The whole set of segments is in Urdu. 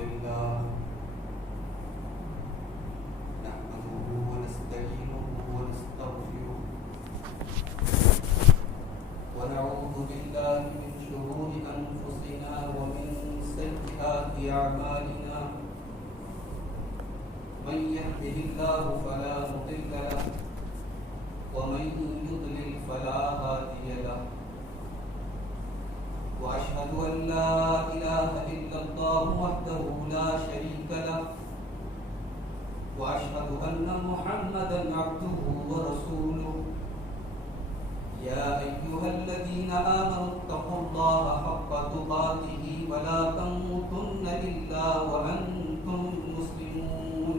لله نحمده ونستعينه ونستغفره ونعوذ بالله من شرور أنفسنا ومن سيئات أعمالنا من يهده الله فلا مضل له ومن يضلل فلا هادي له وأشهد أن لا إله إلا الله وحده لا شريك له وأشهد أن محمدا عبده ورسوله يا أيها الذين آمنوا اتقوا الله حق تقاته ولا تموتن إلا وأنتم مسلمون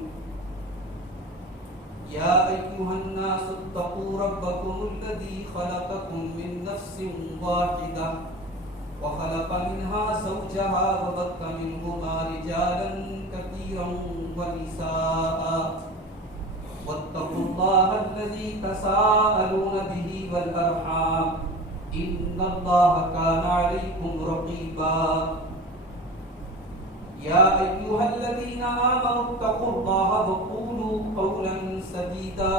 يا أيها الناس اتقوا ربكم الذي خلقكم من نفس واحدة وخلق منها زوجها وبث منهما رجالا كثيرا ونساء واتقوا الله الذي تساءلون به والأرحام إن الله كان عليكم رقيبا يا أيها الذين آمنوا اتقوا الله وقولوا قولا سديدا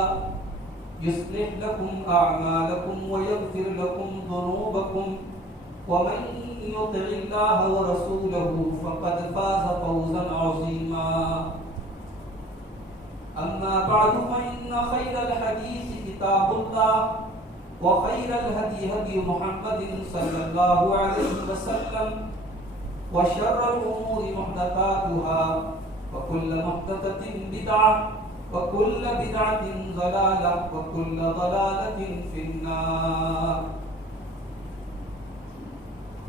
يصلح لكم أعمالكم ويغفر لكم ذنوبكم ومن يطع الله ورسوله فقد فاز فوزا عظيما أما بعد فإن خير الحديث كتاب الله وخير الهدي هدي محمد صلى الله عليه وسلم وشر الأمور محدثاتها وكل محدثة بدعة وكل بدعة ضلالة وكل ضلالة في النار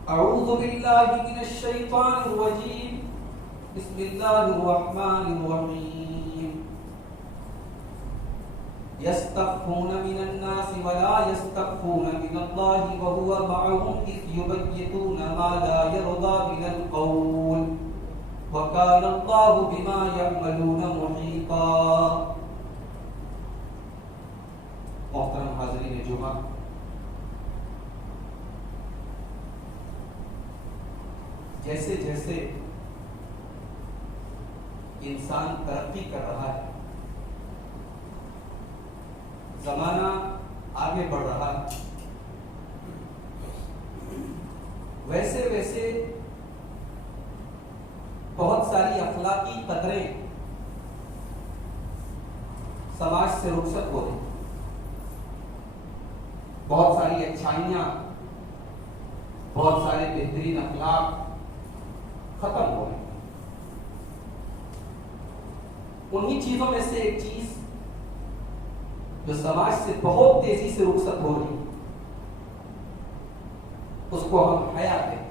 أعوذ بالله من الشيطان الرجيم بسم الله الرحمن الرحيم يستخفون من الناس ولا يستخفون من الله وهو معهم إذ يبيتون ما لا يرضى من القول وكان الله بما يعملون محيطا محترم حاضرین جمعہ، جیسے جیسے انسان ترقی کر رہا ہے، زمانہ آگے بڑھ رہا ہے، ویسے ویسے بہت ساری اخلاقی قدریں سماج سے رخصت ہو رہی، بہت ساری اچھائیاں، بہت سارے بہترین اخلاق ختم ہو رہے ہیں۔ انہی چیزوں میں سے ایک چیز جو سماج سے بہت تیزی سے رخصت ہو رہی ہے، اس کو ہم حیا کہتے ہیں،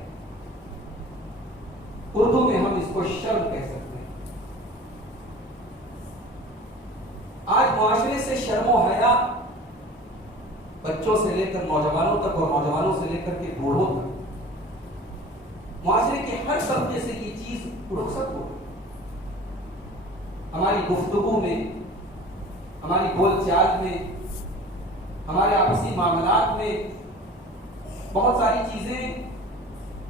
اردو میں ہم اس کو شرم کہہ سکتے ہیں۔ آج معاشرے سے شرم و حیا بچوں سے لے کر نوجوانوں تک اور نوجوانوں سے لے کر کے بوڑھوں تک، معاشرے کے ہر طبقے سے یہ چیز رخصت ہو۔ ہماری گفتگو میں، ہماری بول چال میں، ہمارے آپسی معاملات میں بہت ساری چیزیں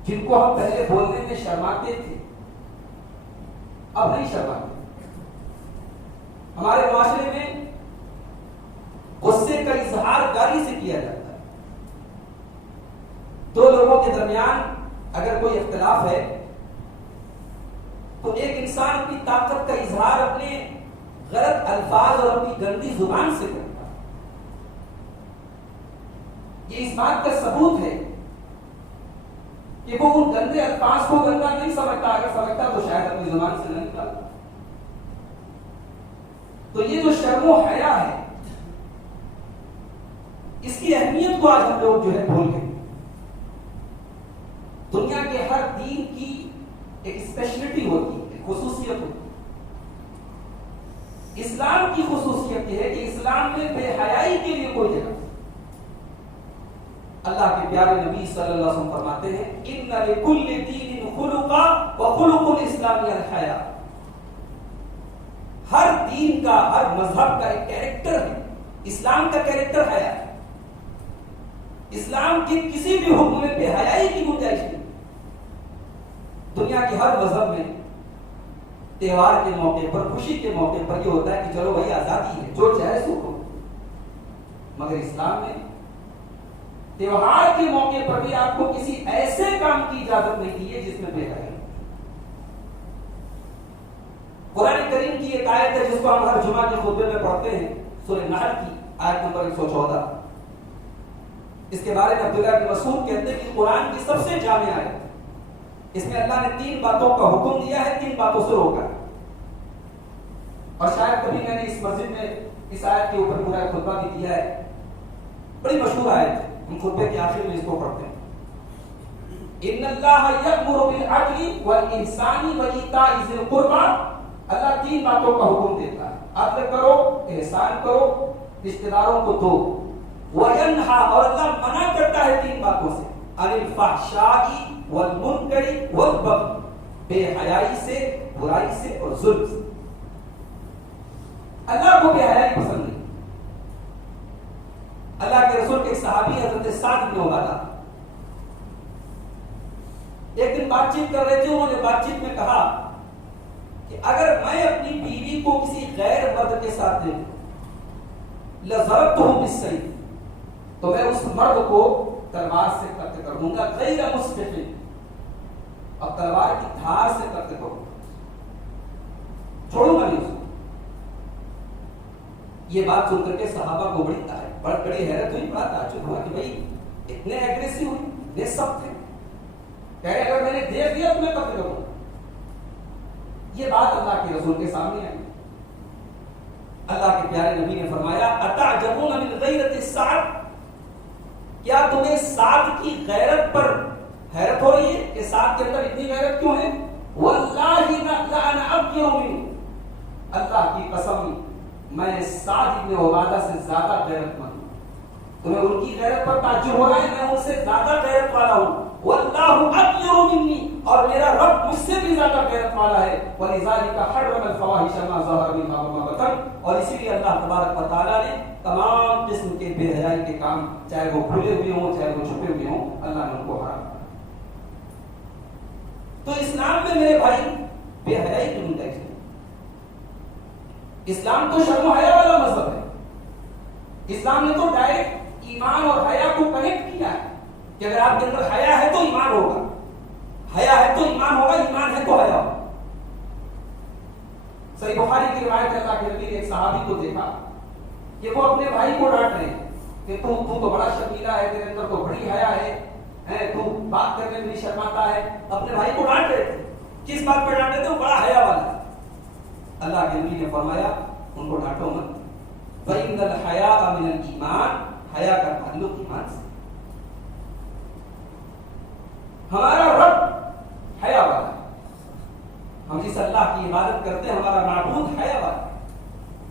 جن کو ہم پہلے بولنے میں شرماتے تھے، اب نہیں شرماتے۔ ہمارے معاشرے میں غصے کا اظہار گالی سے کیا جاتا ہے۔ دو لوگوں کے درمیان اگر کوئی اختلاف ہے تو ایک انسان اپنی طاقت کا اظہار اپنے غلط الفاظ اور اپنی گندی زبان سے کرتا ہے۔ یہ اس بات کا ثبوت ہے کہ وہ ان گندے الفاظ کو گندا نہیں سمجھتا، اگر سمجھتا تو شاید اپنی زبان سے نہ نکالتا۔ تو یہ جو شرم و حیا ہے، اس کی اہمیت کو آج ہم لوگ جو ہے بھول گئے۔ دنیا کے ہر دین کی ایک اسپیشلٹی ہوتی ہے، ایک خصوصیت ہوتی ہے۔ اسلام کی خصوصیت یہ ہے کہ اسلام میں بے حیائی کے لیے کوئی جگہ نہیں۔ اللہ کے پیارے نبی صلی اللہ علیہ وسلم فرماتے ہیں ان لکل دین خلقا وخلق الاسلام الحیا۔ ہر دین کا، ہر مذہب کا ایک کیریکٹر ہے، اسلام کا کیریکٹر حیا ہے۔ اسلام کے کسی بھی حکم میں بے حیائی کی گنجائش نہیں۔ دنیا کے ہر مذہب میں تہوار کے موقع پر، خوشی کے موقع پر یہ ہوتا ہے کہ چلو بھائی آزادی ہے، جو چاہے سو کرو، مگر اسلام میں تہوار کے موقع پر بھی آپ کو کسی ایسے کام کی اجازت نہیں دی ہے جس میں بے حیائی۔ قرآن کریم کی ایک آیت ہے جس کو ہم ہر جمعہ کے خطبے میں پڑھتے ہیں، سورہ نحل کی آیت نمبر 114۔ اس کے بارے میں عبداللہ بن مسعود کہتے ہیں کہ قرآن کی سب سے جامع آیت، اس میں اللہ نے 3 باتوں کا حکم دیا ہے، 3 باتوں سے روکا ہے۔ اور شاید کبھی میں نے اس مسجد میں اس آیت کے اوپر پورا خطبہ بھی دیا ہے، بڑی مشہور آیت ہے، ہم خطبے کے آخر میں اس کو پڑھتے ہیں۔ ان اللہ یأمر بالعدل والإحسان وإیتاء ذی القربى، اللہ 3 باتوں کا حکم دیتا ہے، عدل کرو، احسان کرو، رشتہ داروں کو دو، وینہا، اور اللہ منع کرتا ہے 3 باتوں سے، عن الفحشاء والمنکر والبغی، بے حیائی سے، برائی سے اور ظلم سے۔ اللہ کو بے حیائی پسند نہیں۔ اللہ کے رسول کے ایک صحابی حضرت سعد بن عبادہ ایک دن بات چیت کر رہے تھے، انہوں نے بات چیت میں کہا کہ اگر میں اپنی بیوی کو کسی غیر مرد کے ساتھ دیکھوں لضربتہ بالسیف، تو میں اس مرد کو تلوار سے قتل کر دوں گا، غیر مستفی، اب تلوار کی دھار سے قتل کروں گا، چھوڑوں گا نہیں اس کو۔ یہ بات سن کر کے صحابہ کو بڑی حیرت ہوئی، بڑا تعجب ہوا کہ بھائی اتنے ایگریسو ہوئے، اتنے سخت تھے، کہہ رہے اگر میں نے دیکھ دیا تو میں قتل کروں گا۔ یہ بات اللہ کے رسول کے سامنے آئی، اللہ کے پیارے نبی نے فرمایا اتعجبون من غیرت سعد، کیا تمہیں سعد کی غیرت پر حیرت ہو رہی ہے کہ سعد کے اندر اتنی غیرت کیوں ہے؟ واللہ لأنا أغیر منہ، اللہ کی قسم میں سعد ابن عبادہ سے زیادہ غیرت مند ہوں۔ تمہیں ان کی غیرت پر تعجب ہو رہا ہے، میں ان سے زیادہ غیرت والا ہوں۔ واللہ اغیر منی، اور میرا رب مجھ سے بھی زیادہ غیرت والا ہے۔ ولذلک حرم الفواحش ما ظہر منها وما بطن، اور اسی لیے اللہ تبارک و تعالیٰ نے تمام قسم کے بے حیائی کے کام، چاہے وہ کھلے ہوئے ہوں چاہے وہ چھپے ہوئے ہوں، اللہ نے ان کو حرام کیا۔ تو اسلام میں میرے بھائی بے حیائی کی گنجائش نہیں۔ اسلام تو شرم و حیا والا مذہب ہے، اسلام نے تو ڈائریکٹ ایمان اور حیا کو کنیکٹ کیا ہے کہ اگر آپ کے اندر حیا ہے تو ایمان ہوگا، حیا ہے تو ایمان ہوگا، ایمان ہے تو حیا ہوگا۔ صحیح بخاری کی روایت ہے، اللہ کے نبی نے ایک صحابی کو دیکھا کہ وہ اپنے بھائی کو ڈانٹ رہے ہیں کہ تو بڑا شرمیلا ہے، تیرے اندر تو بڑی حیا ہے، تو بات کرنے میں بھی شرماتا ہے، اپنے بھائی کو ڈانٹ رہے تھے۔ کس بات پہ ڈانٹے تھے؟ وہ بڑا حیا والا ہے۔ اللہ کے نبی نے فرمایا ان کو ڈانٹو مت، فَإِنَّ الْحَيَاءَ مِنَ الْإِيمَانِ، حیا کا تعلق ایمان سے۔ ہمارا رب حیا والا ہے، ہم جس اللہ کی عبادت کرتے ہیں ہمارا معبود حیا والا ہے۔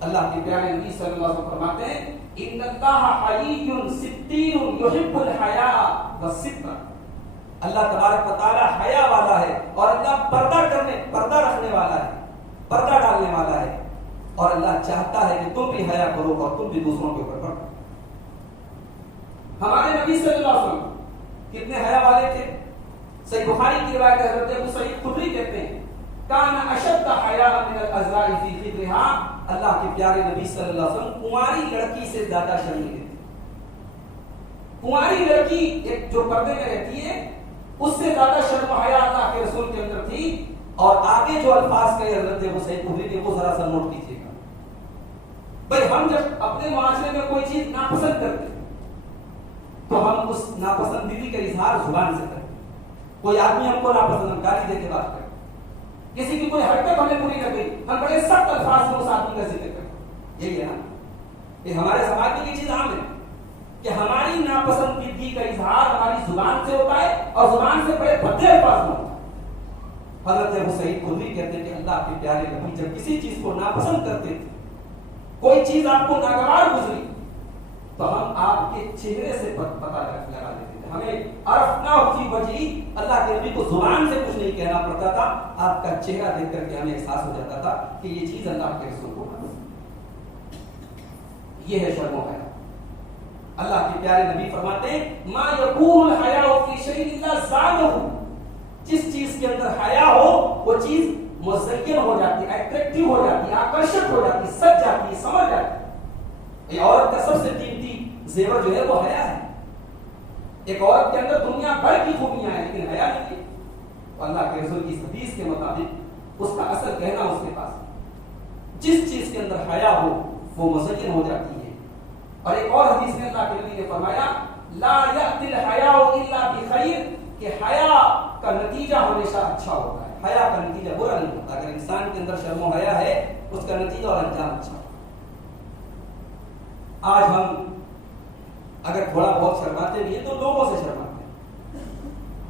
اللہ کے پیارے نبی صلی اللہ علیہ وسلم فرماتے ہیں ان اللہ حیی ستیر یحب الحیاء والستر، اللہ تبارک و تعالی حیا والا ہے اور اللہ پردہ رکھنے والا ہے، پردہ ڈالنے والا ہے، اور اللہ چاہتا ہے کہ تم بھی حیا کرو اور تم بھی دوسروں کے اوپر پردہ۔ ہمارے نبی صلی اللہ علیہ وسلم کتنے حیا والے تھے۔ صحیح بخاری کی روایت ہے، حضرت ابو سعید خدری کہتے ہیں کان اشد حیاء من الازراء فی خدرها، اللہ کے پیارے نبی صلی اللہ علیہ وسلم کنواری لڑکی سے زیادہ شرمیلے تھے۔ کنواری لڑکی ایک جو پردے میں رہتی ہے اس سے زیادہ شرم و حیا اللہ کے رسول کے اندر تھی۔ اور آگے جو الفاظ کہے حضرت ابو سعید خدری نے وہ ذرا سا نوٹ کیجیے گا۔ بھائی ہم جب اپنے معاشرے میں کوئی چیز ناپسند کرتے تو ہم اس ناپسندیدگی کا اظہار زبان سے کرتے۔ کوئی آدمی ہم کو ناپسند، گالی دے کے بات کرے، کسی کی کوئی حرکت ہمیں بری لگ گئی، ہم بڑے سخت الفاظ میں اس آدمی کا ذکر کرتے۔ یہی ہے نا، یہ ہمارے سماج میں یہ چیز عام ہے کہ ہماری ناپسندیدگی کا اظہار ہماری زبان سے ہوتا ہے اور زبان سے بڑے بھدے الفاظ میں ہوتا ہے۔ حضرت ابو سعید خدری کہتے ہیں کہ اللہ کے پیارے نبی جب کسی چیز کو ناپسند کرتے تھے، کوئی چیز آپ کو ناگوار گزری تو ہم آپ کے چہرے سے پتہ لگا دیتے تھے، ہمیں عرفنا فی وجہی، اللہ کے نبی کو زبان سے کچھ نہیں کہنا پڑتا تھا، آپ کا چہرہ دیکھ کر کے ہمیں احساس ہو جاتا تھا کہ یہ چیز اللہ کے رسول کو پسند۔ یہ ہے شرم و حیا۔ اللہ کے پیارے نبی فرماتے ہیں ما یکون الحیاء فی شیء الا زانہ، جس چیز کے اندر حیا ہو وہ چیز مزین ہو جاتی ہے، اٹریکٹیو ہو جاتی ہے، آکرشک ہو جاتی ہے، سج جاتی ہے، سمجھ جاتی ہے۔ یہ عورت کا سب سے قیمتی زیور جو ہے وہ حیا ہے۔ ایک عورت کے اندر دنیا بھر کی خوبیاں ہیں لیکن حیا نہیں ہے، تو اللہ کے رسول کی حدیث کے مطابق اس کا اصل کہنا اس کے پاس جس چیز کے اندر حیا ہو وہ مزین ہو جاتی ہے۔ اور ایک اور حدیث میں اللہ کے نبی نے فرمایا لا یأتی الحیاء الا بخیر، کہ حیا کا نتیجہ ہمیشہ اچھا ہوتا ہے، حیا کا نتیجہ برا نہیں ہوتا۔ اگر انسان کے اندر شرم و حیا ہے اس کا نتیجہ اور انجام اچھا ہوتا ہے۔ آج ہم اگر تھوڑا بہت شرماتے بھی ہیں تو لوگوں سے شرماتے ہیں،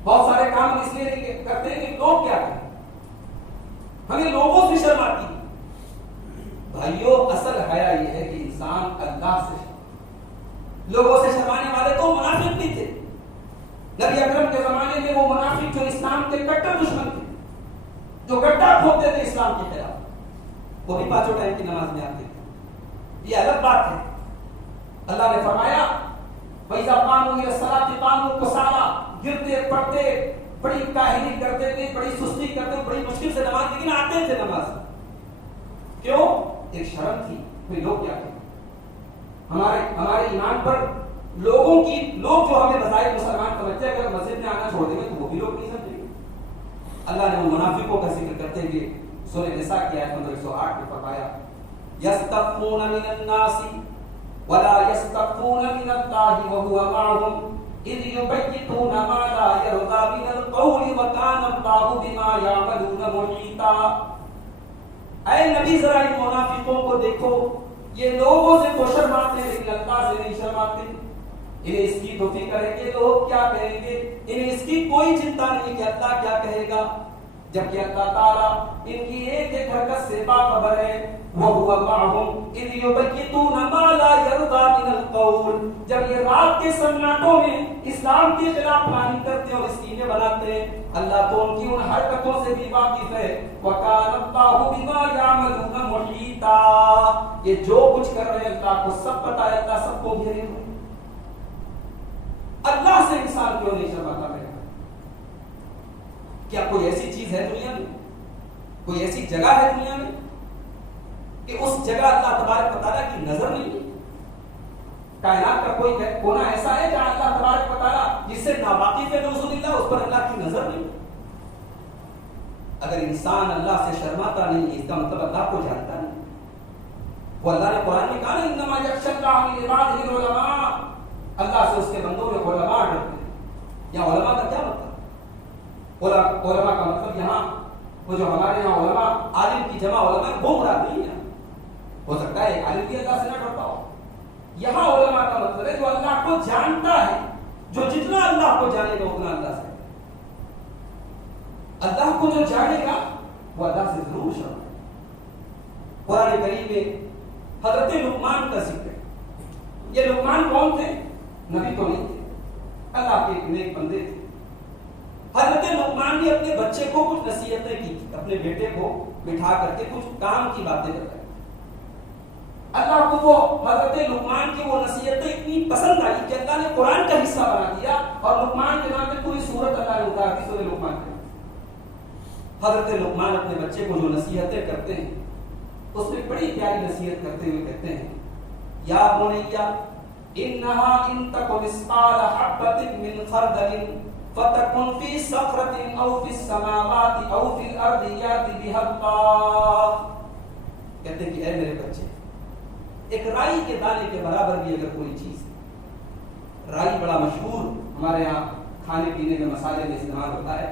بہت سارے کام اس لیے کرتے ہیں کہ لوگ کیا کہیں، ہمیں لوگوں سے شرم آتی ہے۔ بھائیو اصل حیا یہ ہے کہ انسان اللہ سے شرمائے۔ لوگوں سے شرمانے والے تو منافق بھی تھے، نبی اکرم کے زمانے میں وہ منافق جو اسلام کے کٹر دشمن تھے، جو گڈھا کھودتے تھے اسلام کے خلاف، وہ بھی پانچوں ٹائم کی نماز میں آتے تھے، یہ الگ بات ہے۔ اللہ نے فرمایا وَإِذَا قَامُوا إِلَى الصَّلَاةِ قَامُوا كُسَالَىٰ، گرتے پڑتے بڑی کاہلی کرتے تھے، بڑی سستی کرتے، بڑی مشکل سے نماز، لیکن آتے تھے نماز۔ کیوں؟ ایک شرم تھی، کوئی لوگ کیا کہیں، ہمارے ایمان پر لوگ جو ہمیں بظاہر مسلمان سمجھتے ہیں، اگر مسجد میں آنا چھوڑ دیں گے تو وہ بھی لوگ نہیں سمجھیں گے۔ اللہ نے وہ منافقوں کا ذکر کرتے ہوئے سورہ نساء کی آیت نمبر 108 میں فرمایا یستخفون من الناس ولا يستخفون من الله وهو معهم اذ يبيتون ما لا يرضى من القول وكان الله بما يعملون محيطا۔ اے نبی ذرا ان منافقوں کو دیکھو، یہ لوگوں سے تو شرماتے ہیں لیکن اللہ سے نہیں شرماتے۔ انہیں اس کی تو فکر ہے کہ لوگ کیا کہیں گے، انہیں اس کی کوئی چنتا نہیں کہ اللہ کیا کہے گا، جبکہ اللہ تعالیٰ ان کی ایک ایک حرکت سے باخبر ہے۔ وَهُوَ مَعَهُمْ إِذْ يُبَيِّتُونَ مَا لَا يَرْضَىٰ مِنَ الْقَوْلِ، جب یہ رات کے سناٹوں میں اسلام کے خلاف پلاننگ کرتے ہیں اور اسکیمیں بناتے ہیں، اللہ تو ان کی ان حرکتوں سے بھی واقف ہے۔ وَكَانَ اللَّهُ بِمَا يَعْمَلُونَ مُحِيطًا، یہ جو کچھ کر رہے ہیں اللہ کو سب پتہ ہے، اللہ سب کو گھیرے ہوئے۔ اللہ سے انسان کیوں نہیں شرماتا ہے؟ کیا کوئی ایسی چیز ہے دنیا میں، کوئی ایسی جگہ ہے دنیا میں کہ اس جگہ اللہ تبارک و تعالیٰ کی نظر نہیں ہے؟ کائنات کا کوئی کونا ایسا ہے جہاں اللہ تبارک و تعالیٰ جس سے ناواقف ہے نعوذ باللہ اس پر اللہ کی نظر نہیں؟ اگر انسان اللہ سے شرماتا نہیں اس کا مطلب اللہ کو جانتا نہیں۔ وہ اللہ نے قرآن میں کہا نا انما یخشی اللہ من عبادہ العلماء، اللہ سے اس کے بندوں میں علماء ڈرتے ہیں۔ یہاں علماء کا کیا مطلب؟ علماء کا مطلب یہاں وہ جو ہمارے یہاں علماء عالم کی جمع علماء وہ مراد نہیں ہے۔ ہو سکتا ہے عالم بھی اللہ سے نہ ڈرتا ہو، یہاں علماء کا مطلب ہے جو اللہ کو جانتا ہے، جو جتنا اللہ کو جانے گا اتنا اللہ سے، اللہ کو جو جانے گا وہ اللہ سے ضرور شرمائے۔ قرآن کریم میں حضرت لقمان کا ذکر ہے۔ یہ لقمان کون تھے؟ نبی تو نہیں تھے، اللہ کے ایک نیک بندے تھے۔ حضرت لقمان نے اپنے بچے کو کچھ نصیحتیں کی تھی، اپنے بیٹے کو بٹھا کر کے کچھ کام کی باتیں بتائی۔ اللہ کو وہ حضرت لقمان کی وہ نصیحتیں اتنی پسند آئی کہ اللہ نے قرآن کا حصہ بنا دیا اور لقمان کے نام پہ پوری سورت اللہ نے اتار دی، سورہ لقمان کے نام۔ حضرت لقمان اپنے بچے کو جو نصیحتیں کرتے ہیں اس میں بڑی پیاری نصیحت کرتے ہوئے کہتے ہیں یا بنیا انہا ان تک مثقال حبۃ من خردل فتكن في صخرة أو في السماوات أو في الأرض يأتي بها الله۔ کہتے ہیں کہ اے میرے بچے، ایک رائی کے دانے کے برابر بھی اگر کوئی چیز ہے، رائی بڑا مشہور ہمارے یہاں کھانے پینے میں مسالے میں استعمال ہوتا ہے،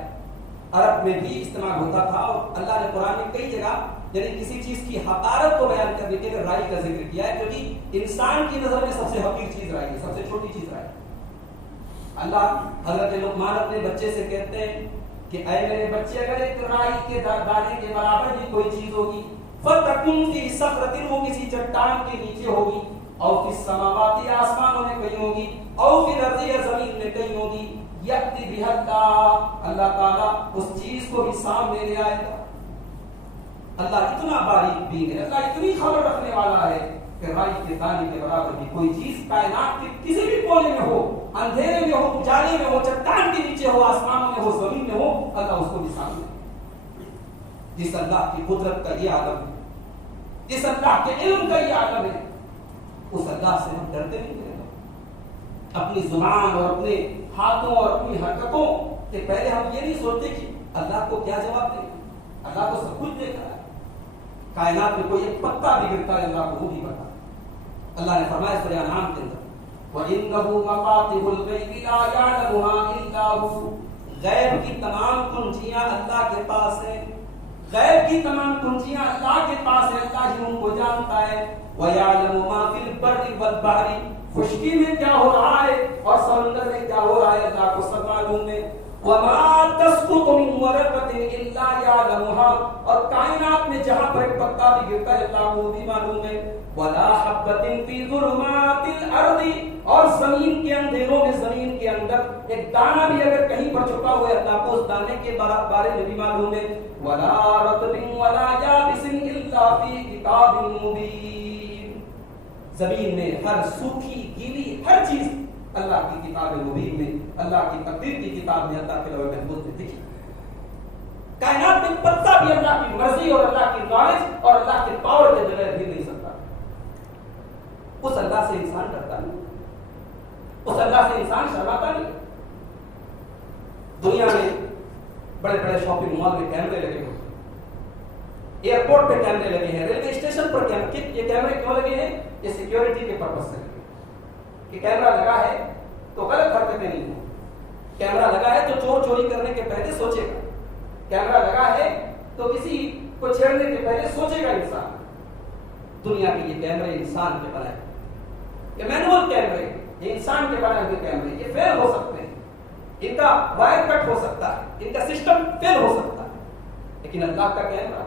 عرب میں بھی استعمال ہوتا تھا، اور اللہ نے قرآن میں کئی جگہ یعنی کسی چیز کی حقارت کو بیان کرنے کے لیے رائی کا ذکر کیا ہے، کیونکہ انسان کی نظر میں سب سے حقیر چیز رائی ہے، سب سے چھوٹی چیز رائی ہے۔ اللہ حضرت لقمان اپنے بچے سے کہتے ہیں کہ اے میرے بچے، اگر ایک رائی کے دانے کے برابر بھی کوئی چیز ہوگی فَتَكُنْ فِي صَخْرَةٍ، وہ کسی چٹان کے نیچے ہوگی، او فِي السَّمَاوَاتِ، آسمانوں میں کہیں ہوگی، او فِي الْأَرْضِ، یا زمین میں کہیں ہوگی، یأتی بِهَا اللَّهُ، اللہ تعالیٰ اس چیز کو بھی سامنے لے آئے گا۔ اللہ اتنا باریک بین ہے، اللہ اتنی خبر رکھنے والا ہے کہ رائی کے دانے کے برابر بھی کوئی چیز کائنات کے کسی بھی کونے میں ہو، اندھیرے میں ہو، اجالے میں ہو، چٹان کے نیچے ہو، آسمانوں میں ہو، زمین میں ہو، اللہ اس کو بھی سامنے۔ جس اللہ کی قدرت کا یہ عالم ہے، جس اللہ کے علم کا یہ عالم ہے، اس اللہ سے ہم ڈرتے نہیں ہیں؟ اپنی زبان اور اپنے ہاتھوں اور اپنی حرکتوں کے پہلے ہم یہ نہیں سوچتے کہ اللہ کو کیا جواب دیں؟ اللہ کو سب کچھ دیکھ رہا ہے، کائنات میں کوئی ایک پتا بھی گرتا ہے اللہ کو وہ بھی پتا۔ اللہ نے فرمایا سورہ انعام کے اندر وَإِنَّهُ مَفَاتِحُ الْغَيْبِ لَا يَعْلَمُهَا إِلَّا هُوَ، غیب کی تمام کنجیاں اللہ کے پاس ہیں، غیب کی تمام کنجیاں اللہ کے پاس ہے، اللہ ہی ان کو جانتا ہے۔ وَيَعْلَمُ مَا فِي الْبَرِّ وَالْبَحْرِ، خشکی میں کیا ہو رہا ہے اور سمندر میں کیا ہو رہا ہے اللہ کو سب معلوم ہے۔ وَمَا تَسْقُطُ مِنْ وَرَقَةٍ إِلَّا يَعْلَمُهَا، اور کائنات میں جہاں پر ایک پتا بھی گرتا ہے اللہ کو بھی معلوم ہے۔ وَلَا حَبَّةٍ فِي ظُلُمَاتِ الْأَرْضِ، اور زمین کے اندھیروں میں، زمین کے اندر ایک دانہ بھی اگر کہیں پر چھپا ہوا ہے اللہ کو اس دانے کے بارے میں بھی معلوم ہے۔ وَلَا رَطْبٍ وَلَا يَابِسٍ إِلَّا فِي كِتَابٍ مُبِينٍ، زمین میں ہر سوکھی گیلی ہر چیز اللہ کی کتاب مبین میں، اللہ کی تقدیر کی کتاب میں، اللہ کے لوح محفوظ میں لکھی۔ کائنات میں پتا بھی اللہ کی مرضی اور اللہ کی نالج اور اللہ کے پاور کے بغیر بھی نہیں سکتا۔ اس اللہ سے انسان ڈرتا نہیں، اس اللہ سے انسان شرماتا نہیں۔ دنیا میں بڑے بڑے شاپنگ مال میں کیمرے لگے ہوئے، ایئرپورٹ پہ کیمرے لگے ہیں، ریلوے اسٹیشن پر کیمرے۔ یہ کیمرے کیوں لگے ہیں؟ یہ سیکیورٹی کے پرپس سے لگے کہ کیمرہ لگا ہے تو غلط حرکتیں نہیں ہوں، کیمرہ لگا ہے تو چور چوری کرنے کے پہلے سوچے گا، کیمرہ لگا ہے تو کسی کو چھیڑنے کے پہلے سوچے گا انسان۔ دنیا کے یہ کیمرے انسان کے بنائے، یہ مینول کیمرے، یہ انسان کے بنائے ہوئے کیمرے، یہ فیل ہو سکتے ہیں، ان کا وائر کٹ ہو سکتا ہے، ان کا سسٹم فیل ہو سکتا ہے، لیکن اللہ کا کیمرہ،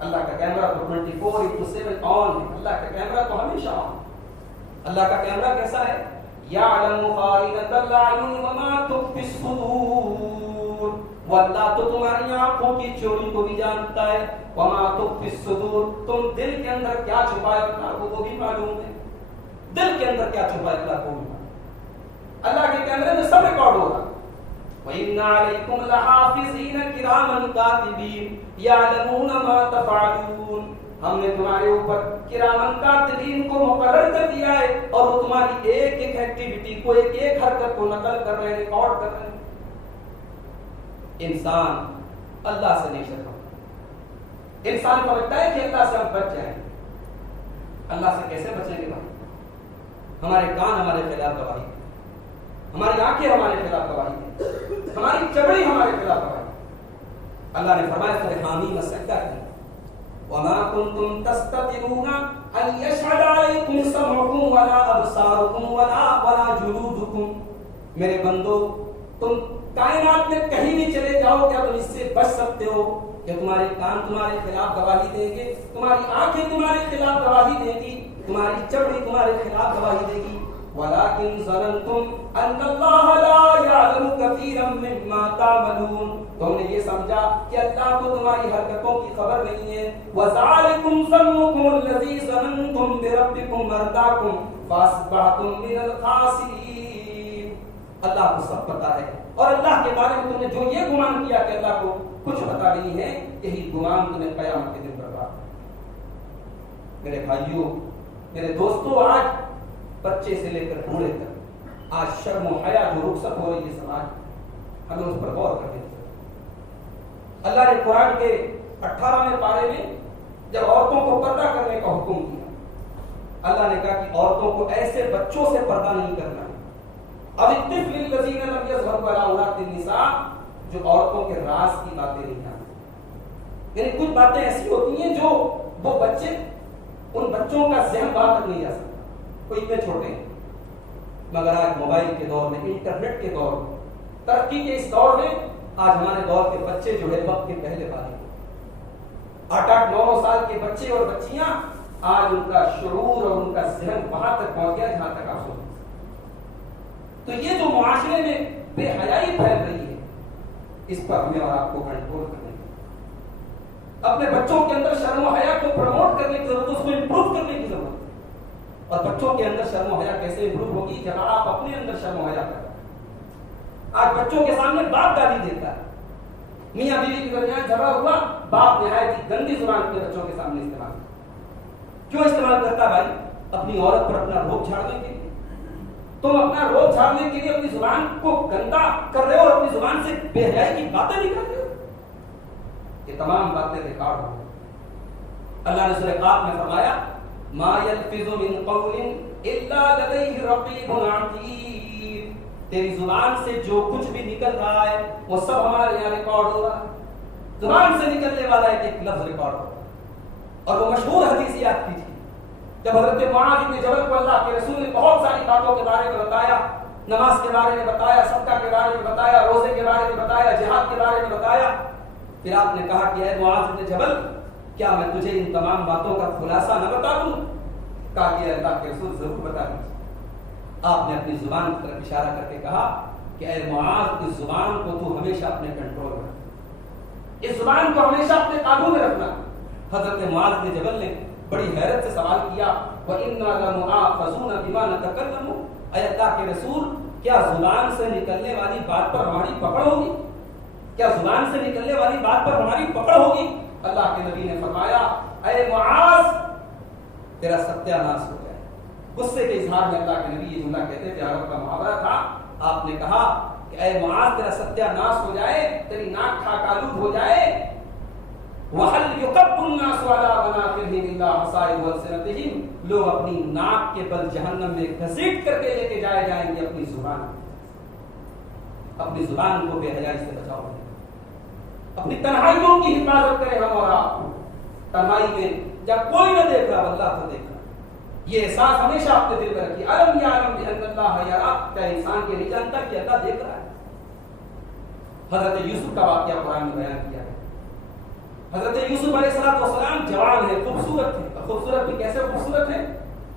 اللہ کا کیمرہ تو 24/7 آن ہے، اللہ کا کیمرہ تو ہمیشہ آن۔ اللہ کا کیمرہ کیسا ہے؟ یعلم خائنۃ الاعین وما تخفی الصدور، وہ اللہ تو تمہاری آنکھوں کی چوری کو بھی جانتا ہے، وما تخفی الصدور، تم دل کے اندر کیا چھپائے اللہ کو وہ بھی معلوم ہے، دل کے اندر کیا چھپائے اللہ کو بھی معلوم ہے۔ اللہ کے کیمرے میں سب ریکارڈ ہو رہا ہے۔ وَإِنَّ عَلَيْكُمْ لَحَافِظِينَ كِرَامًا كَاتِبِينَ يَعْلَمُونَ مَا تَفْعَلُونَ، ہم نے تمہارے اوپر کرامن کاتبین کو مقرر کر دیا ہے اور وہ تمہاری ایک ایک ایکٹیویٹی کو، ایک ایک حرکت کو نقل کر رہے ہیں، ریکارڈ کر رہے ہیں۔ انسان اللہ سے نہیں شرماتا، انسان سمجھتا ہے کہ اللہ سے ہم بچ جائیں۔ اللہ سے کیسے بچیں گے بھائی؟ ہمارے کان ہمارے خلاف گواہی دیں، ہماری آنکھیں ہمارے خلاف گواہی دیں، ہماری چمڑی ہمارے خلاف گواہی دیں۔ اللہ نے فرمایا سورہ حامیم سجدہ کی وَمَا كُنْتُمْ تَسْتَطِيعُونَ أَنْ يَشْهَدَ عَلَيْكُمْ سَمْعُكُمْ وَلَا أَبْصَارُكُمْ وَلَا جُلُودُكُمْ، میرے بندو تم کائنات میں کہیں بھی چلے جاؤ کیا تم اس سے بچ سکتے ہو کہ تمہارے کان تمہارے خلاف گواہی دیں گے، تمہاری آنکھیں تمہارے خلاف گواہی دیں گی، تمہاری چمڑی تمہارے خلاف گواہی دے گی۔ وَلَكِنْ ظَنَنْتُمْ أَنَّ اللَّهَ لَا يَعْلَمُ كَثِيرًا مِّمَّا تَعْمَلُونَ، تم نے یہ سمجھا کہ اللہ کو تمہاری حرکتوں کی خبر نہیں ہے۔ وَذَلِكُمْ ظَنُّكُمُ الَّذِي ظَنَنْتُمْ بِرَبِّكُمْ أَرْدَاكُمْ فَأَصْبَحْتُمْ مِنَ الْخَاسِرِينَ، اللہ کو سب پتا ہے، اور اللہ کے بارے میں تم نے جو یہ گمان کیا کہ اللہ کو کچھ پتا نہیں ہے، یہی گمان تمہیں قیامت کے دن برباد۔ میرے بھائیوں، میرے دوستوں، آج بچے سے لے کر بوڑھے تک آج شرم و حیا جو رخصت ہو رہی ہے سماج، ہمیں اس پر غور کرنے چاہیے۔ اللہ نے قرآن کے 18ویں پارے میں جب عورتوں کو پردہ کرنے کا حکم کیا، اللہ نے کہا کہ عورتوں کو ایسے بچوں سے پردہ نہیں کرنا ہے۔ اب الطفل الذین لم یظہروا علی عورات النساء، جو عورتوں کے راز کی باتیں نہیں جانتے، یعنی کچھ باتیں ایسی ہوتی ہیں جو وہ بچے، ان بچوں کا ذہن وہاں تک نہیں جا سکتا، وہ اتنے چھوٹے ہیں۔ مگر آج موبائل کے دور میں، انٹرنیٹ کے دور میں، ترقی کے اس دور میں، آج ہمارے دور کے بچے جو ہے وقت کے پہلے بالغ، 8-8 9 سال کے بچے اور بچیاں، آج ان کا شعور اور ان کا ذہن وہاں تک پہنچ گیا جہاں تک آپ سوچ۔ تو یہ جو معاشرے میں بے حیائی پھیل رہی ہے، اس پر ہمیں اور آپ کو کنٹرول کرنے کی، اپنے بچوں کے اندر شرم و حیا کو پروموٹ کرنے کی ضرورت ہے، اس کو امپروو کرنے کی ضرورت ہے۔ اور بچوں کے اندر شرم و حیا کیسے امپروو ہوگی؟ جب آپ اپنے اندر شرم و حیا کریں۔ آج بچوں کے سامنے باپ گالی دیتا ہے، میاں بیوی کے درمیان جھگڑا ہوا، باپ نہایت ہی گندی زبان اپنے بچوں کے سامنے استعمال کرتا۔ کیوں استعمال کرتا بھائی؟ اپنی عورت پر اپنا روب جھاڑنے کے لیے۔ تم اپنا روب جھاڑنے کے لیے اپنی زبان کو گندا کر رہے ہو اور اپنی زبان سے بے حیائی کی باتیں نکال رہے ہو۔ یہ تمام باتیں ریکارڈ ہو۔ اللہ نے سورہ قاف میں فرمایا ما یلفظ من قول الا لدیہ رقیب عتید، تیری زبان سے جو کچھ بھی نکل رہا ہے وہ سب ہمارے یہاں ریکارڈ ہو رہا ہے۔ زبان سے نکلنے والا ایک لفظ ریکارڈ ہو۔ اور وہ مشہور حدیث یاد کیجیے، جب حضرت معاذ بن جبل کو اللہ کے رسول نے بہت ساری باتوں کے بارے میں بتایا، نماز کے بارے میں بتایا، صدقہ کے بارے میں بتایا، روزے کے بارے میں بتایا، جہاد کے بارے میں بتایا، پھر آپ نے کہا کہ اے معاذ بن جبل، کیا میں تجھے ان تمام باتوں کا خلاصہ نہ بتا دوں؟ کہا کہ اللہ کے رسول ضرور بتا دیجیے۔ آپ نے اپنی زبان کی طرف اشارہ کر کے کہا کہ اے معاذ، اس زبان کو تو ہمیشہ اپنے کنٹرول میں رکھ، اس زبان کو ہمیشہ اپنے قابو میں رکھنا۔ حضرت معاذ بن جبل نے بڑی حیرت سے سوال کیا وَإِنَّا لَمُؤَاخَذُونَ بِمَا نَتَكَلَّمُ، اے اللہ کے رسول، کیا زبان سے نکلنے والی بات پر ہماری پکڑ ہوگی؟ کیا زبان سے نکلنے والی بات پر ہماری پکڑ ہوگی؟ اللہ کے نبی نے فرمایا اے معاذ، تیرا ستیہ ناش ہو جائے۔ غصے کے اظہار میں اللہ کے نبی یہ جملہ کہتے تھے، عرب کا محاورہ تھا۔ آپ نے کہا کہ اے معاذ، تیرا ستیہ ناش ہو جائے، تیری ناک کھاک آلود ہو جائے۔ وَهَلْ يُكَبُّ النَّاسُ عَلَىٰ مَنَاخِرِهِمْ إِلَّا حَصَائِدُ أَلْسِنَتِهِمْ، لوگ اپنی ناک کے بل جہنم میں گھسیٹ کر کے لے کے جائے جائیں گے اپنی زبان۔ اپنی زبان کو بے حیائی سے بچاؤ، اپنی تنہائیوں کی حفاظت کریں ہم اور آپ۔ تنہائی میں جب کوئی نہ دیکھ رہا، اللہ تو دیکھ رہا، یہ احساس ہمیشہ اپنے دل میں رکھیے۔ أَلَمْ يَعْلَمْ بِأَنَّ اللَّهَ يَرَىٰ، کیا انسان یہ نہیں جانتا کہ اللہ دیکھ رہا ہے؟ حضرت یوسف کا واقعہ قرآن میں بیان کیا ہے۔ حضرت یوسف علیہ السلام جوان ہیں، خوبصورت ہیں، خوبصورت بھی کیسے خوبصورت ہیں؟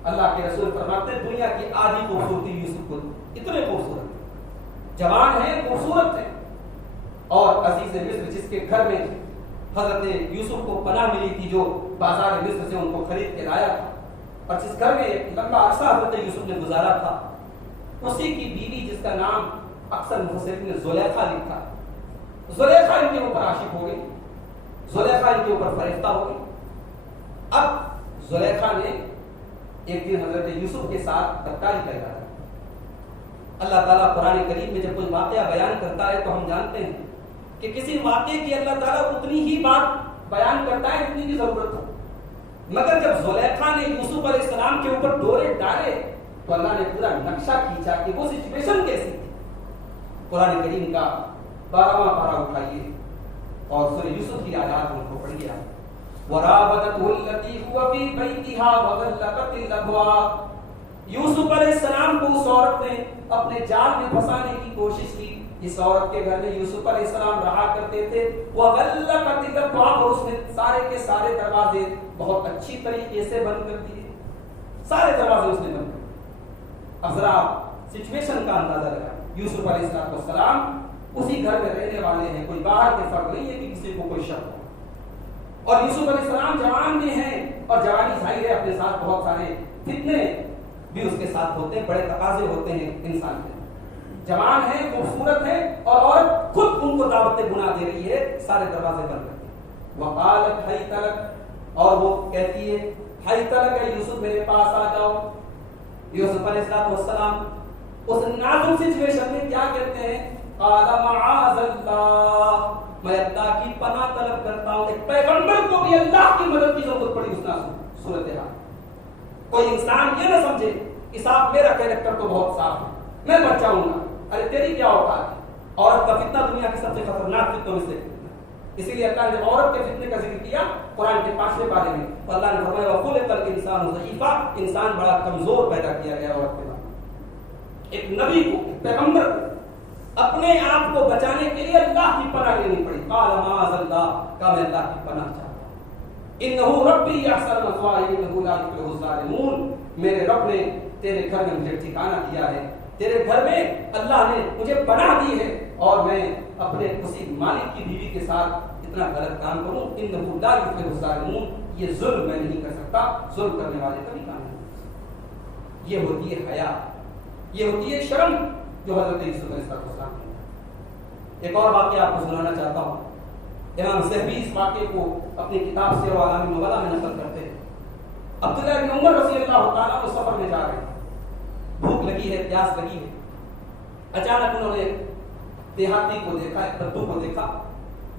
اللہ کے رسول فرماتے ہیں دنیا کی آدھی خوبصورتی یوسف کو، اتنے خوبصورت ہیں، جوان ہیں، خوبصورت ہیں۔ اور عزیز مصر جس کے گھر میں حضرت یوسف کو پناہ ملی تھی، جو بازار مصر سے ان کو خرید کے لایا تھا، اور جس گھر میں ایک لمبا عرصہ حضرت یوسف نے گزارا تھا، اسی کی بیوی جس کا نام اکثر مفسرین نے زلیخا لکھا، زلیخا ان کے اوپر عاشق ہو گئی، زلیخا ان کے اوپر فریفتہ ہو گئی۔ اب زلیخا نے ایک دن حضرت یوسف کے ساتھ بدکاری کا ارادہ۔ اللہ تعالیٰ قرآن کریم میں جب کوئی واقعہ بیان کرتا ہے تو ہم جانتے ہیں کہ کسی واقعے کی اللہ تعالیٰ اتنی ہی بات بیان کرتا ہے جتنی کی ضرورت ہو، مگر جب زلیخا نے یوسف علیہ السلام کے اوپر ڈورے ڈالے تو اللہ نے پورا نقشہ کھینچا کہ وہ سچویشن کیسی تھی۔ قرآن کریم کا 12واں پارہ اٹھائیے اور سورہ یوسف کی آیات ان کو پڑھیے۔ وَرَاوَدَتْهُ الَّتِي هُوَ فِي بَيْتِهَا وَغَلَّقَتِ الْأَبْوَابَ، یوسف علیہ السلام کو اس عورت نے اپنے جال میں پھنسانے کی کوشش کی۔ اس عورت کے گھر میں یوسف علیہ السلام رہا کرتے تھے۔ وَغَلَّقَتِ الْأَبْوَابَ، اور اس نے سارے کے سارے دروازے بہت اچھی طریقے سے بند کر دیے، سارے دروازے اس نے بند کر دیے۔ اب ذرا سچویشن کا اندازہ لگائیں، یوسف علیہ السلام اسی گھر میں رہنے والے ہیں، کوئی باہر کے فرق نہیں ہے کہ کسی کو کوئی شک ہو، اور یوسف علیہ السلام جوان بھی ہیں، اور جوانی ظاہر ہے اپنے ساتھ بہت سارے فتنے بھی اس کے ساتھ ہوتے ہیں، بڑے تقاضے ہوتے ہیں انسان کے۔ جوان ہیں، خوبصورت ہیں، اور عورت خود ان کو دعوت گناہ دے رہی ہے، سارے دروازے بند کرتے ہیں۔ وقالت حیت لک، اور وہ کہتی ہے حیت لک، یوسف میرے پاس آ جاؤ۔ یوسف علیہ السلام اس نازک سچویشن میں کیا کہتے ہیں؟ قال معاذ اللہ، میں اللہ کی پناہ طلب کرتا ہوں۔ ایک پیغمبر کو بھی اللہ کی مدد کی ضرورت پڑی اس صورتحال۔ کوئی انسان یہ نہ سمجھے کہ صاحب میرا کیریکٹر تو بہت صاف ہے، میں بچ جاؤں گا، ارے تیری کیا اوقات ہے؟ عورت کا فتنہ دنیا کی سب سے خطرناک فتنوں میں سے، اسی لیے اللہ نے جب عورت کے فتنے کا ذکر کیا قرآن کے 5ویں پارے میں، تو اللہ نے فرمایا وَخُلِقَ الْإِنسَانُ ضَعِيفًا، انسان بڑا کمزور پیدا کیا گیا عورت کے بعد۔ ایک نبی کو، پیغمبر کو اپنے آپ کو بچانے کے لیے اللہ کی پناہ لینی پڑی۔ قال معاذ اللہ، کہ میں اللہ کی پناہ چاہتا ہوں۔ انہ ربی احسن مثواي انہ لا يفلح الظالمون، میرے رب نے تیرے گھر میں مجھے ٹھکانہ دیا ہے، تیرے گھر میں اللہ نے مجھے پناہ دی ہے، اور میں اپنے کسی مالک کی بیوی کے ساتھ اتنا غلط کام کروں؟ انہ لا يفلح الظالمون، یہ ظلم میں نہیں کر سکتا، ظلم کرنے والے کبھی کام نہیں کر سکتا۔ یہ ہوتی ہے حیا، یہ ہوتی ہے شرم جو حضرت یوسف علیہ السلام نے۔ ایک اور واقعہ آپ کو سنانا چاہتا ہوں۔ امام ذہبی اس واقعے کو اپنی کتاب سیر اعلام النبلاء میں نقل کرتے ہیں. عبداللہ بن عمر رضی اللہ تعالیٰ وہ سفر میں جا رہے ہیں, بھوک لگی ہے, پیاس لگی ہے. اچانک انہوں نے دیہاتی کو دیکھا, ایک بدو کو دیکھا,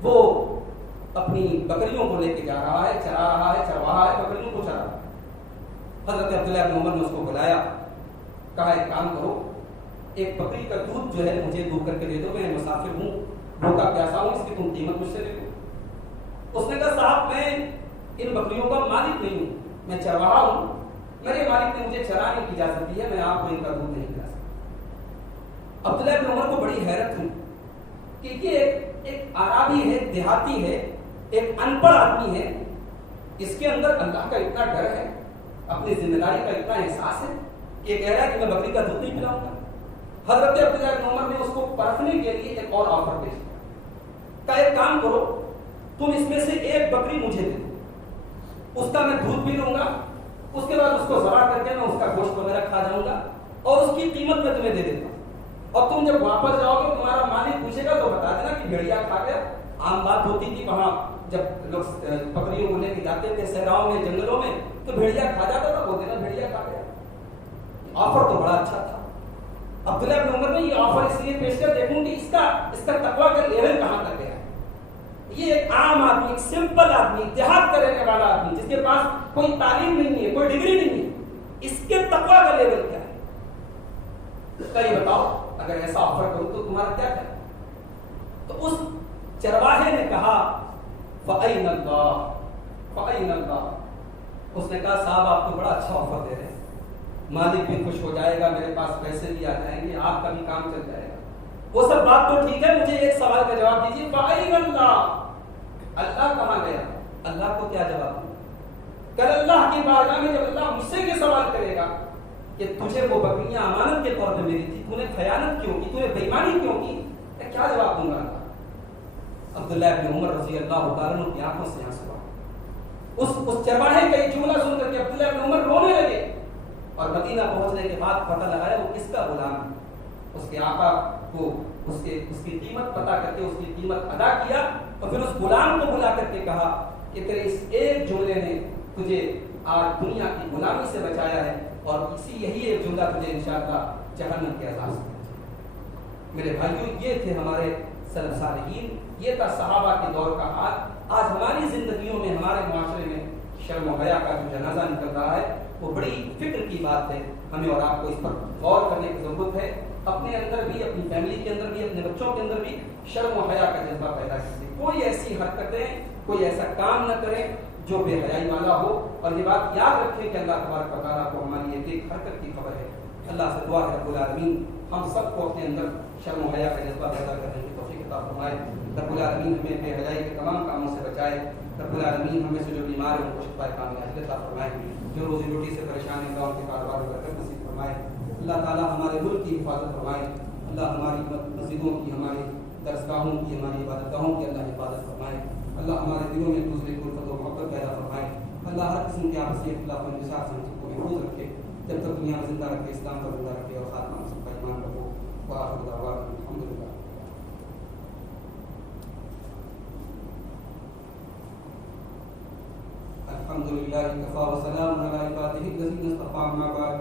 وہ اپنی بکریوں کو لے کے جا رہا ہے, چرا رہا ہے, چرواہا ہے, بکریوں کو چرا رہا ہے. حضرت عبداللہ بن عمر نے اس کو بلایا, کہا ایک کام کرو, ایک بکری کا دودھ جو ہے مجھے دو کر کے دے دو, میں مسافر ہوں, بھوکا پیاسا ہوں, اس کی تم قیمت مجھ سے لے لو. اس نے کہا صاحب میں ان بکریوں کا مالک نہیں ہوں, میں چرواہا ہوں, میرے مالک نے مجھے چرانے کی اجازت دی ہے, میں آپ کو ان کا دودھ نہیں پلا سکتا. عبداللہ بن عمر کو بڑی حیرت ہوئی کہ یہ ایک عربی ہے, دیہاتی ہے, ایک ان پڑھ آدمی ہے, اس کے اندر اللہ کا اتنا ڈر ہے, اپنی ذمہ داری کا اتنا احساس ہے کہ کہہ رہا ہے کہ میں بکری کا دودھ نہیں پلاؤں گا. حضرت عبداللہ بن عمر نے اس کو پرکھنے کے لیے ایک اور آفر پیش کیا, کہا ایک کام کرو, تم اس میں سے ایک بکری مجھے دے دو, اس کا میں دودھ بھی لوں گا, اس کے بعد اس کو ذبح کر کے میں اس کا گوشت وغیرہ کھا جاؤں گا, اور اس کی قیمت میں تمہیں دے دیتا ہوں, اور تم جب واپس جاؤ گے تمہارا مالک پوچھے گا تو بتا دینا کہ بھیڑیا کھا گیا. عام بات ہوتی تھی وہاں جب لوگ بکریوں کو لے کے جاتے تھے صحراؤں میں, جنگلوں میں, تو بھیڑیا کھا جاتا تھا, بولتے نا بھیڑیا کھا گیا. آفر تو بڑا اچھا تھا. عبداللہ بن عمر نے یہ آفر اس لیے پیش کر دیکھوں کہ اس کا تقویٰ کا لیول کہاں تک گیا ہے. یہ ایک عام آدمی, ایک سمپل آدمی, دیہات کا رہنے والا آدمی, جس کے پاس کوئی تعلیم نہیں ہے, کوئی ڈگری نہیں ہے, اس کے تقویٰ کا لیول کیا ہے. یہ بتاؤ اگر ایسا آفر کروں تو تمہارا کیا ہے. تو اس چرواہے نے کہا فَأَيْنَ اللَّهُ فَأَيْنَ اللَّهُ. اس نے کہا صاحب آپ کو بڑا اچھا آفر دے رہے ہیں, مالک بھی خوش ہو جائے گا, میرے پاس پیسے بھی آ جائیں گے, آپ کا بھی کام چل جائے گا. وہ سب بات تو ٹھیک ہے, مجھے ایک سوال کا جواب دیجیے, فَأَيْنَ اللَّهُ, اللہ کہاں گیا. اللہ کو کیا جواب دوں. کل اللہ کی بارگاہ میں جب اللہ مجھ سے یہ سوال کرے گا کہ تجھے وہ بکریاں امانت کے طور پہ ملی تھی, تو نے خیانت کیوں کی, تو نے بےایمانی کیوں کی, میں کیا جواب دوں گا. عبداللہ بن عمر رضی اللہ تعالیٰ عنہ کی آنکھوں سے آنسو آئے. اس چرواہے کا یہ جملہ سن کر کے عبداللہ بن عمر رونے لگے, اور مدینہ پہنچنے کے بعد پتہ لگایا وہ کس کا غلام ہے. اس کے آقا کو اس کی قیمت پتہ کر کے اس کی قیمت ادا کیا, اور پھر اس غلام کو بلا کر کے کہا کہ تیرے اس ایک جملے نے تجھے آج دنیا کی غلامی سے بچایا ہے, اور یہی ایک جملہ تجھے انشاءاللہ جہنم کے عذاب سے بچائے. میرے بھائیوں, یہ تھے ہمارے سلف صالحین, یہ تھا صحابہ کے دور کا حال. آج ہماری زندگیوں میں, ہمارے معاشرے میں شرم و حیا کا جو جنازہ نکل رہا ہے وہ بڑی فکر کی بات ہے. ہمیں اور آپ کو اس پر غور کرنے کی ضرورت ہے. اپنے اندر بھی, اپنی فیملی کے اندر بھی, اپنے بچوں کے اندر بھی شرم و حیا کا جذبہ پیدا کیجیے. کوئی ایسی حرکتیں, کوئی ایسا کام نہ کریں جو بے حیائی والا ہو. اور یہ بات یاد رکھیں کہ اللہ تبارک و تعالیٰ کو ہماری ایک ایک حرکت کی خبر ہے. اللہ سے دعا ہے رب العالمین ہم سب کو اپنے اندر شرم و حیا کا جذبہ پیدا کرنے کی توفیق عطا فرمائے. رب العالمین ہمیں بے حیائی کے تمام کاموں سے بچائے. رب العالمین ہمیں سے جو بیمار ہیں ان کو شفا کامل عطا فرمائے. جو روزی روٹی سے پریشان ہیں ان کے کاروبار میں برکت نصیب فرمائے. اللہ تعالیٰ ہمارے ملک کی حفاظت فرمائے. اللہ ہماری مسجدوں کی, ہماری درسگاہوں کی, ہماری عبادت گاہوں کی اللہ حفاظت فرمائے. اللہ ہمارے دلوں میں دوسرے کی الفت و محبت پیدا فرمائے. اللہ ہر قسم کے آپسی اختلاف و انتشار سے ہم سب کو محفوظ رکھے, جب تک دنیا میں زندہ رکھے, اسلام پر زندہ رکھے, اور خاتمہ ہم سب کا ایمان رکھو. وآخر دعوانا الحمدللہ. الحمد لله كفى وسلام على عباده الذين اصطفى. أما بعد,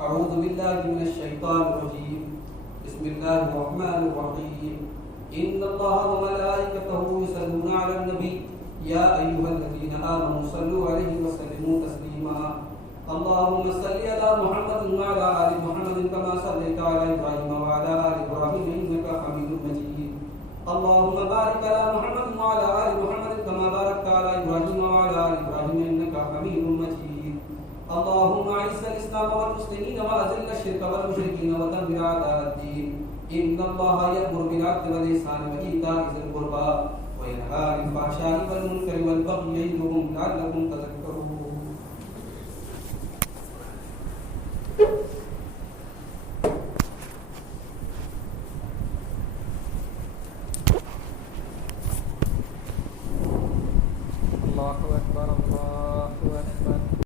أعوذ بالله من الشيطان الرجيم. بسم الله الرحمن الرحيم. إن الله وملائكته يصلون على النبي يا أيها الذين آمنوا صلوا عليه وسلموا تسليما. اللهم صل على محمد وعلى آل محمد كما صليت على إبراهيم وعلى آل إبراهيم إنك حميد مجيد. اللهم بارك على محمد وعلى آل محمد كما باركت على إبراهيم وعلى آل إبراهيم إنك حميد مجيد. اللهم أعز الإسلام والمسلمين وأذل الشرك والمشركين ودمر أعداء الدين. إن الله يأمر بالعدل والإحسان وإيتاء ذي القربى وينهى عن الفحشاء والمنكر والبغي يعظكم لعلكم تذكرون.